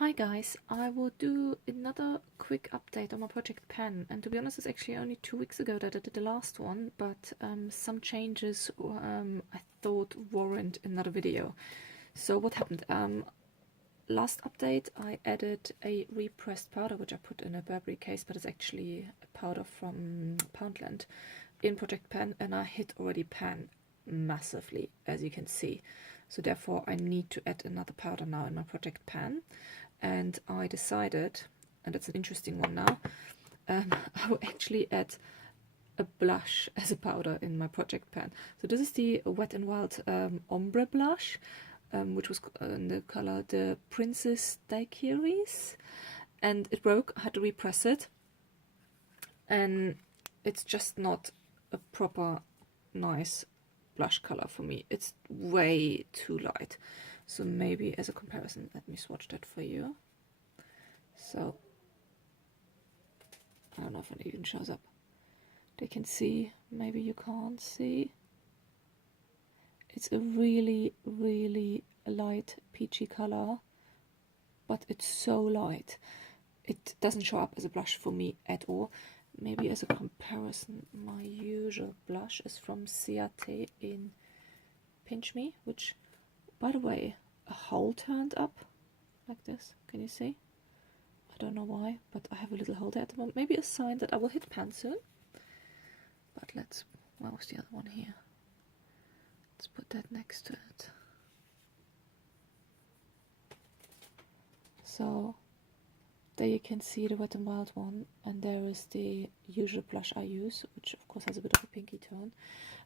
Hi guys, I will do another quick update on my Project Pen, and to be honest it's actually only 2 weeks ago that I did the last one, but some changes I thought warrant another video. So what happened? Last update I added a repressed powder which I put in a Burberry case, but it's actually a powder from Poundland in Project Pen, and I hit already pan massively, as you can see. So therefore I need to add another powder now in my Project Pen. And I decided, and it's an interesting one now, I will actually add a blush as a powder in my Project Pen. So this is the Wet n Wild Ombre blush, which was in the color the Princess Daiquiris, and it broke. I had to repress it, and it's just not a proper nice blush color for me. It's way too light. So maybe as a comparison, let me swatch that for you. So, I don't know if it even shows up. They can see, maybe you can't see. It's a really, really light peachy color, but it's so light. It doesn't show up as a blush for me at all. Maybe as a comparison, my usual blush is from Ciate in Pinch Me, which, by the way, a hole turned up like this. Can you see? I don't know why, but I have a little hole there at the moment. Maybe a sign that I will hit pan soon. But let's, where was the other one here? Let's put that next to it. So there you can see the Wet n Wild one, and there is the usual blush I use, which of course has a bit of a pinky tone.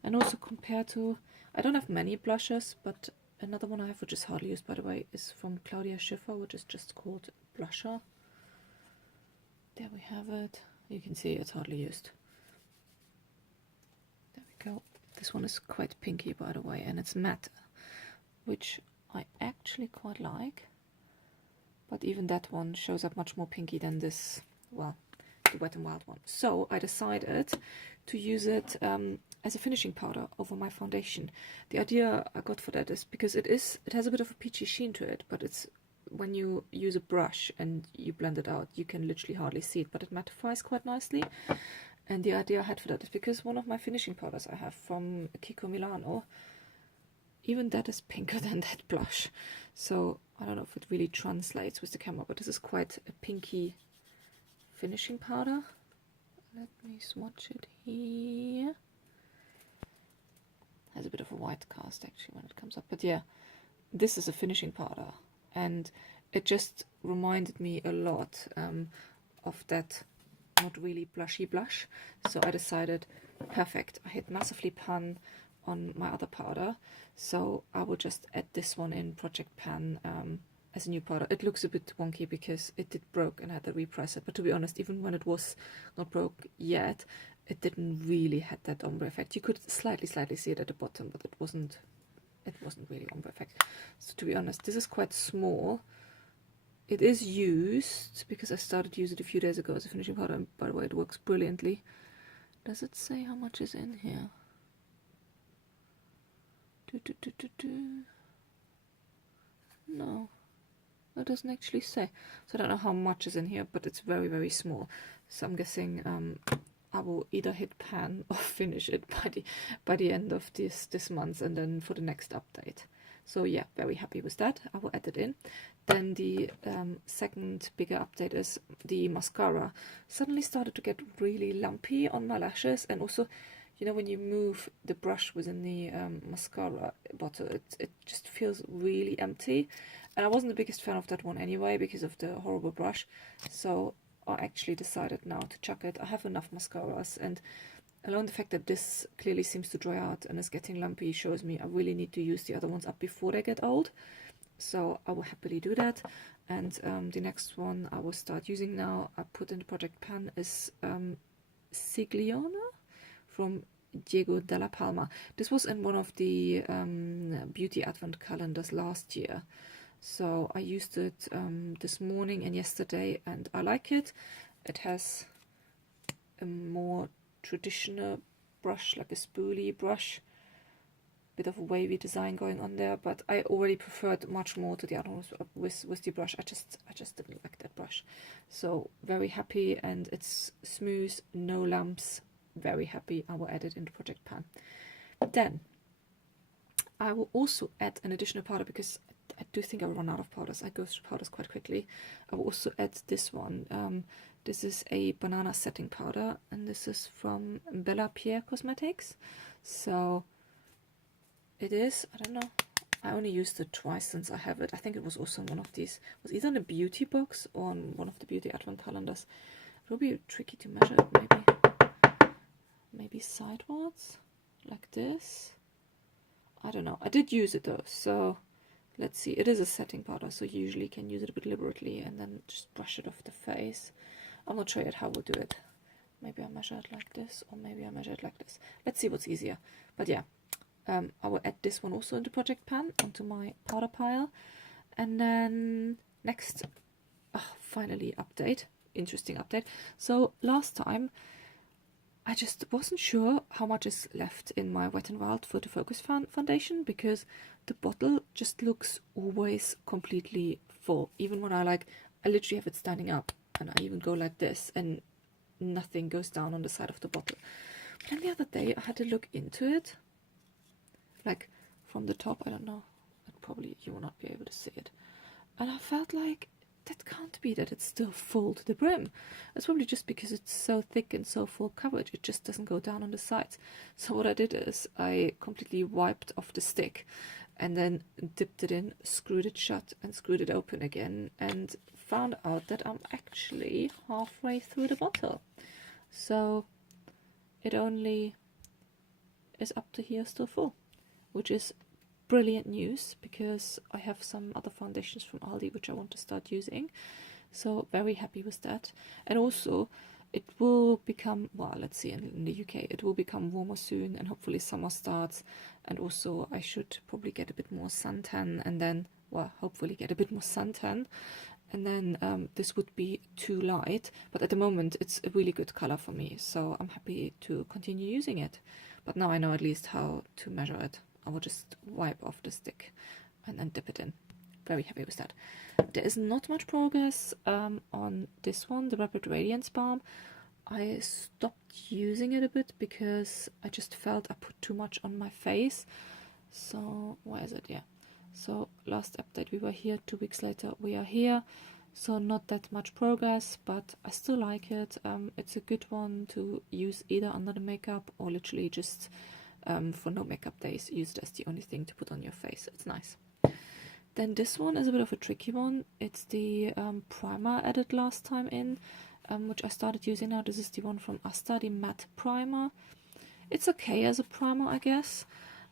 And also compared to, I don't have many blushes, but another one I have, which is hardly used by the way, is from Claudia Schiffer, which is just called Blusher. There we have it. You can see it's hardly used. There we go. This one is quite pinky by the way, and it's matte, which I actually quite like. But even that one shows up much more pinky than this, well, the Wet n Wild one. So I decided to use it as a finishing powder over my foundation. The idea I got for that is because it has a bit of a peachy sheen to it, but it's, when you use a brush and you blend it out, you can literally hardly see it, but it mattifies quite nicely. And the idea I had for that is because one of my finishing powders I have from Kiko Milano, even that is pinker than that blush. So I don't know if it really translates with the camera, but this is quite a pinky finishing powder. Let me swatch it here. Has a bit of a white cast actually when it comes up, but yeah, this is a finishing powder, and it just reminded me a lot of that not really blushy blush. So I decided, perfect, I hit massively pan on my other powder, so I will just add this one in Project Pan as a new powder. It looks a bit wonky because it did broke and I had to repress it, but to be honest, even when it was not broke yet, it didn't really have that ombre effect. You could slightly see it at the bottom, but it wasn't really ombre effect. So to be honest, this is quite small. It is used because I started to use it a few days ago as a finishing powder, and by the way, it works brilliantly. Does it say how much is in here? No, it doesn't actually say. So I don't know how much is in here, but it's very, very small. So I'm guessing I will either hit pan or finish it by the end of this month, and then for the next update. So yeah, very happy with that. I will add it in. Then the second bigger update is the mascara. Suddenly started to get really lumpy on my lashes, and also, you know, when you move the brush within the mascara bottle, it just feels really empty. And I wasn't the biggest fan of that one anyway because of the horrible brush. So I actually decided now to chuck it. I have enough mascaras, and alone the fact that this clearly seems to dry out and is getting lumpy shows me I really need to use the other ones up before they get old. So I will happily do that. And the next one I will start using now, I put in the Project Pan, is Sigliona from Diego Della Palma. This was in one of the beauty advent calendars last year. So I used it this morning and yesterday, and I like it. It has a more traditional brush, like a spoolie brush, bit of a wavy design going on there, but I already preferred much more to the other ones with the brush. I just didn't like that brush. So very happy, and it's smooth, no lumps. Very happy. I will add it in the project pan. Then I will also add an additional powder because I do think I will run out of powders. I go through powders quite quickly. I will also add this one. This is a banana setting powder, and this is from Bella Pierre Cosmetics. So it is, I don't know, I only used it twice since I have it. I think it was also in one of these, it was either in a beauty box or on one of the beauty advent calendars. It will be tricky to measure it, maybe sidewards, like this. I don't know. I did use it though, so let's see. It is a setting powder, so you usually can use it a bit liberally and then just brush it off the face. I'm not sure yet how we'll do it. Maybe I measure it like this, or maybe I measure it like this. Let's see what's easier. But yeah, I will add this one also into project pan onto my powder pile. And then next, finally update, interesting update. So last time I just wasn't sure how much is left in my Wet n Wild Photo Focus foundation, because the bottle just looks always completely full. Even when I literally have it standing up and I even go like this and nothing goes down on the side of the bottle. But then the other day I had to look into it, like from the top. I don't know, probably you will not be able to see it. And I felt like that can't be that it's still full to the brim. It's probably just because it's so thick and so full coverage, it just doesn't go down on the sides. So what I did is I completely wiped off the stick and then dipped it in, screwed it shut and screwed it open again, and found out that I'm actually halfway through the bottle. So it only is up to here still full, which is brilliant news, because I have some other foundations from Aldi which I want to start using. So very happy with that. And also it will become, well, let's see, in the UK it will become warmer soon, and hopefully summer starts, and also I should probably get a bit more suntan, and then, well, hopefully get a bit more suntan, and then this would be too light, but at the moment it's a really good color for me, so I'm happy to continue using it. But now I know at least how to measure it. I will just wipe off the stick and then dip it in. Very happy with that. There is not much progress on this one, the Rapid Radiance Balm. I stopped using it a bit because I just felt I put too much on my face. So, where is it? Yeah. So, last update we were here, 2 weeks later we are here. So not that much progress, but I still like it. It's a good one to use either under the makeup or literally just for no makeup days. Use it as the only thing to put on your face. It's nice. Then this one is a bit of a tricky one. It's the primer I added last time in, which I started using now. This is the one from Asta, the matte primer. It's okay as a primer, I guess.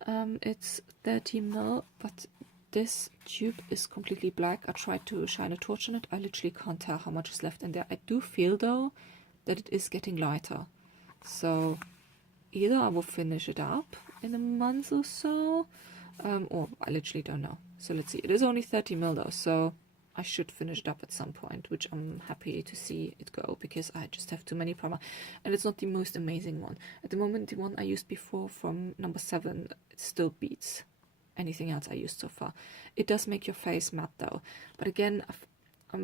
It's 30 ml, but this tube is completely black. I tried to shine a torch on it. I literally can't tell how much is left in there. I do feel though that it is getting lighter. So either I will finish it up in a month or so, or I literally don't know. So let's see. It is only 30 ml though, so I should finish it up at some point, which I'm happy to see it go, because I just have too many primer. And it's not the most amazing one. At the moment, the one I used before from number 7, it still beats anything else I used so far. It does make your face matte though. But again,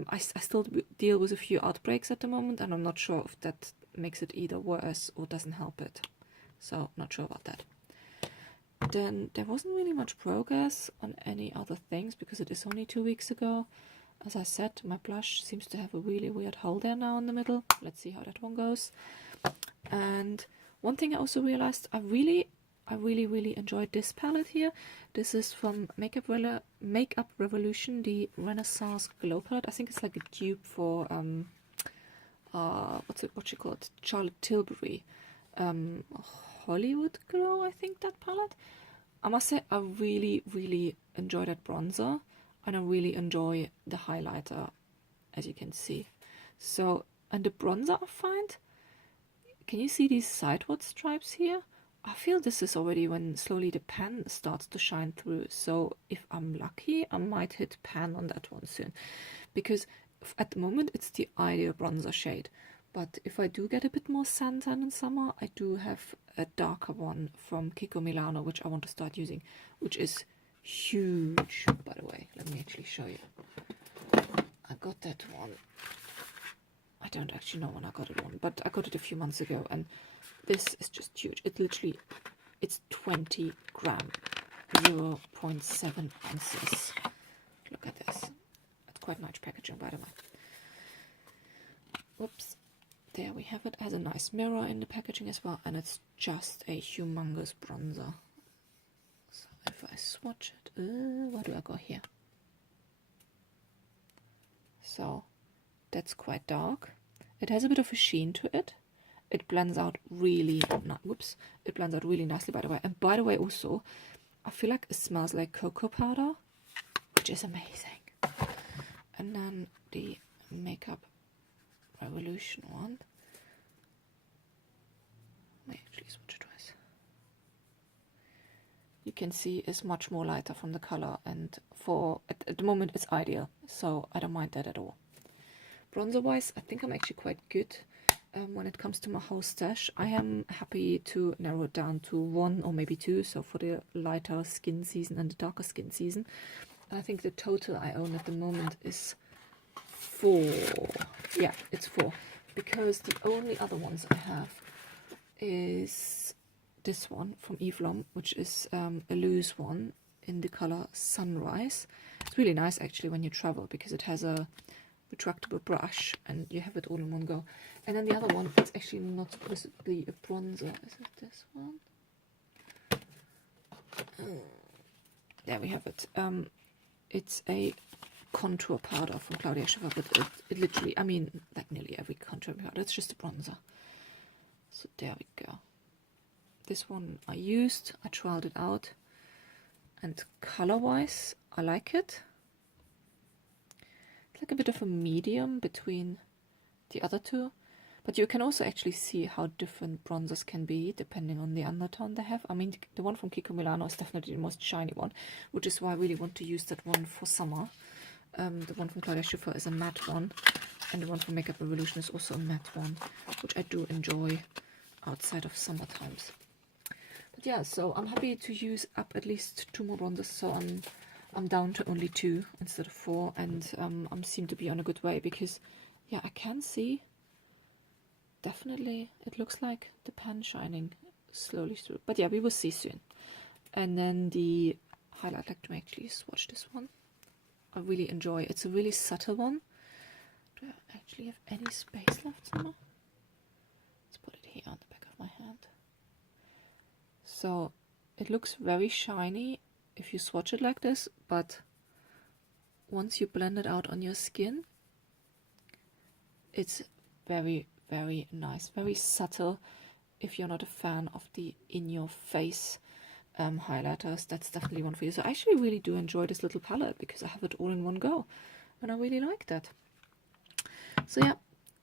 I still deal with a few outbreaks at the moment, and I'm not sure if that makes it either worse or doesn't help it. So, not sure about that. Then there wasn't really much progress on any other things because it is only 2 weeks ago. As I said, my blush seems to have a really weird hole there now in the middle. Let's see how that one goes. And one thing I also realized, I really enjoyed this palette here. This is from Makeup Revolution, the Renaissance Glow palette. I think it's like a dupe for what you call it, Charlotte Tilbury, Hollywood Glow, I think, that palette. I must say I really enjoy that bronzer, and I really enjoy the highlighter, as you can see. So, and the bronzer I find, can you see these sideward stripes here? I feel this is already when slowly the pan starts to shine through. So if I'm lucky, I might hit pan on that one soon, because at the moment it's the ideal bronzer shade. But if I do get a bit more suntan in summer, I do have a darker one from Kiko Milano, which I want to start using, which is huge, by the way. Let me actually show you. I got that one. I don't actually know when I got it on, but I got it a few months ago, and this is just huge. It's 20 gram, 0.7 ounces. Look at this. It's quite nice packaging, by the way. Whoops. There we have it. It has a nice mirror in the packaging as well, and it's just a humongous bronzer. So if I swatch it, what do I got here? So that's quite dark. It has a bit of a sheen to it. It blends out really it blends out really nicely, by the way. And by the way, also, I feel like it smells like cocoa powder, which is amazing. And then the Makeup Revolution one. Let me actually swatch it twice. You can see it's much more lighter from the color, and at the moment it's ideal, so I don't mind that at all. Bronzer wise, I think I'm actually quite good when it comes to my whole stash. I am happy to narrow it down to 1 or maybe 2, so for the lighter skin season and the darker skin season. I think the total I own at the moment is 4. Yeah, it's 4, because the only other ones I have is this one from Eve Lom, which is a loose one in the color Sunrise. It's really nice actually when you travel, because it has a retractable brush and you have it all in one go. And then the other one, it's actually not supposedly a bronzer. Is it this one? There we have it. It's a contour powder from Claudia Schiffer, but it literally, I mean, like nearly every contour powder, it's just a bronzer. So there we go. This one I used, I trialed it out, and color-wise, I like it. It's like a bit of a medium between the other two, but you can also actually see how different bronzers can be depending on the undertone they have. I mean, the one from Kiko Milano is definitely the most shiny one, which is why I really want to use that one for summer. The one from Claudia Schiffer is a matte one, and the one from Makeup Revolution is also a matte one, which I do enjoy outside of summer times. But yeah, so I'm happy to use up at least 2 more bronzers, so I'm down to only 2 instead of 4, and I seem to be on a good way, because yeah, I can see definitely it looks like the pan shining slowly through, but yeah, we will see soon. And then the highlight, I'd like to actually swatch this one. I really enjoy it. It's a really subtle one. Do I actually have any space left somewhere? Let's put it here on the back of my hand. So it looks very shiny if you swatch it like this, but once you blend it out on your skin, it's very, very nice, very subtle. If you're not a fan of the in-your-face highlighters, that's definitely one for you. So I actually really do enjoy this little palette, because I have it all in one go, and I really like that. So yeah,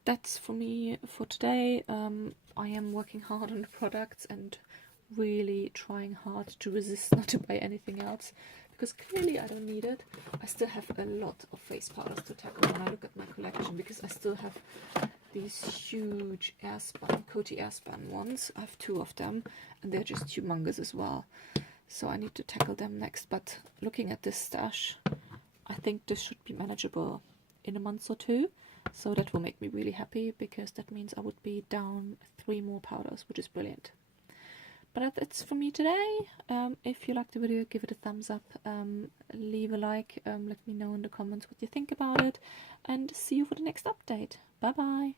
that's for me for today. I am working hard on the products and really trying hard to resist not to buy anything else, because clearly I don't need it. I still have a lot of face powders to tackle when I look at my collection, because I still have these huge Airspun, Coty Airspun ones. I have 2 of them, and they're just humongous as well. So I need to tackle them next. But looking at this stash, I think this should be manageable in a month or 2. So that will make me really happy, because that means I would be down 3 more powders, which is brilliant. But that's for me today. If you liked the video, give it a thumbs up, leave a like, let me know in the comments what you think about it, and see you for the next update. Bye bye.